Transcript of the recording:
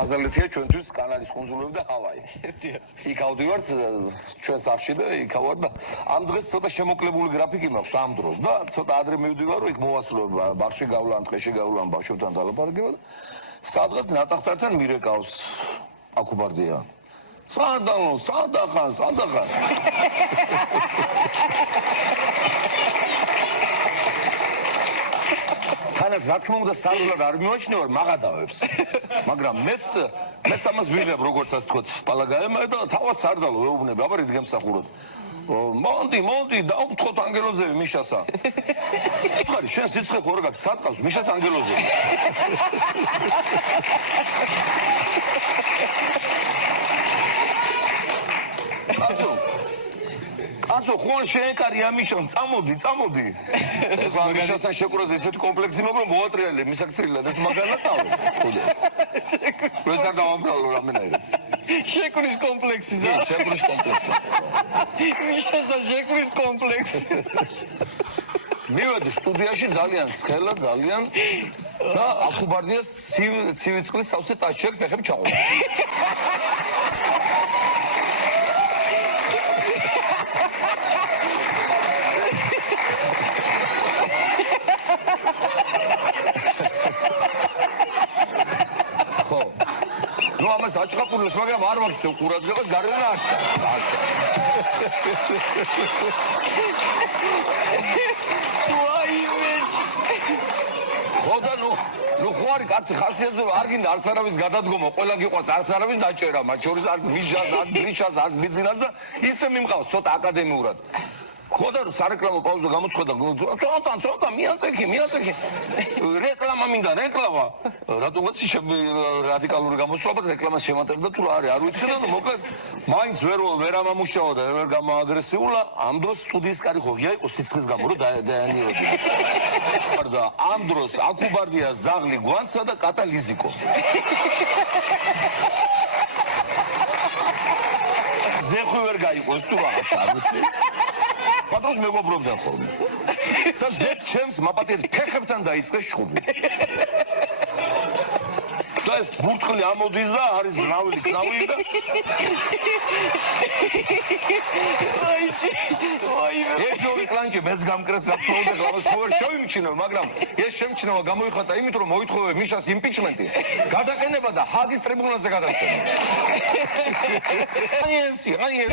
ბაზალეთია ჩვენთვის კანარის კუნძულები და ჰავაი. იქ ავდივართ ჩვენ სახში და იქ ავარ და ამ დღეს ცოტა შემოკლებული გრაფიკი მაქვს ამ დროს და ცოტა ადრე მივდივარ რომ იქ მოვასრულებ ბაღში გავლან, ტყეში გავლან, ბავშვებთან დალაპარაკება და სადღაც ნატახტართან მირეკავს აკუბარდია. სადალო, სადახან. თანაც რა თქმა უნდა სარულად არ მივაჩნევარ მაღადავებს მაგრამ მეც ამას ვიღებ როგორც ასე თქვა პალაგაემა და თავად სარდალო ვეუბნები აბა რით გემსახუროთ მონდი დაუფრთხოთ ანგელოზები მიშასა ხარი შენ სიცხე ხوار გაქვს სატყავს მიშას ანგელოზები Აცო ხონ შეეკარი ამიშან წამოდი ეხლა მიშასთან შეკურაზე ესეთი კომპლექსი მაგრამ მოატრიალე მისაქცრილად ეს მაგალათაო ეს არ დავამბრალო რამენაირად შეკურის კომპლექსი და შეკურის კომპლექსი მიშასთან შეკურის კომპლექსი მივედი სტუდიაში ძალიან ცხელა ძალიან და აკუბარდიას ცივი წყლის სავსე ტაჩი აქვს ფეხები ჩაყოლა Ну, ამას აჭყაპულებს, მაგრამ არ ვაქცევ ყურადღებას, გარედან არჩა. ხოდა ნუ ხوارი კაცი ხასიათზე არ გინდა არც არავის გადადგომა, ყველა გიყვარს არც არავის დაჭერა, მათ შორის არც მიშას, არც გრიშას, არც ბიზნესს და ისე მიმყავს ცოტა აკადემიურად. ხოდა სარეკლამო პაუზა გამოცხადა, ცოტა მიაწექი. რეკლამა მინდა, რეკლამა. რატომაც რადიკალური გამოსვლაბად რეკლამას შემატებდა თუ რა არის, არ ვიცი და მოკლედ მაინც ვერ ამამუშავა და ვერ გამააგრესიულა, ამ დროს სტუდიის კარი ხო ღია იყო სიცხის გამო რომ დაანიეროდი. და ამ დროს აკუბარდია ზაღლი გვანცა და კატალიზიკო. ზეხვი ვერ გაიყოს თუ რაღაცა, არ ვიცი. პატრონს მეგობრობდა ხოლმე. და ჩემს მაპატიებს ფეხებთან დაიწყეს შხუბი. და ეს ბურთყლი ამოდის და არის გნავილი და ექნოვი კლანჭი მეც გამკრეს აფლოდა გლავს ხوار შევიმჩინო მაგრამ ეს შემჩნევა გამოიხატა იმიტომ რომ მოითხოვე მიშას იმპიჩმენტი გადაყენება და ჰაგის ტრიბუნალზე გადაცემა. აი ეს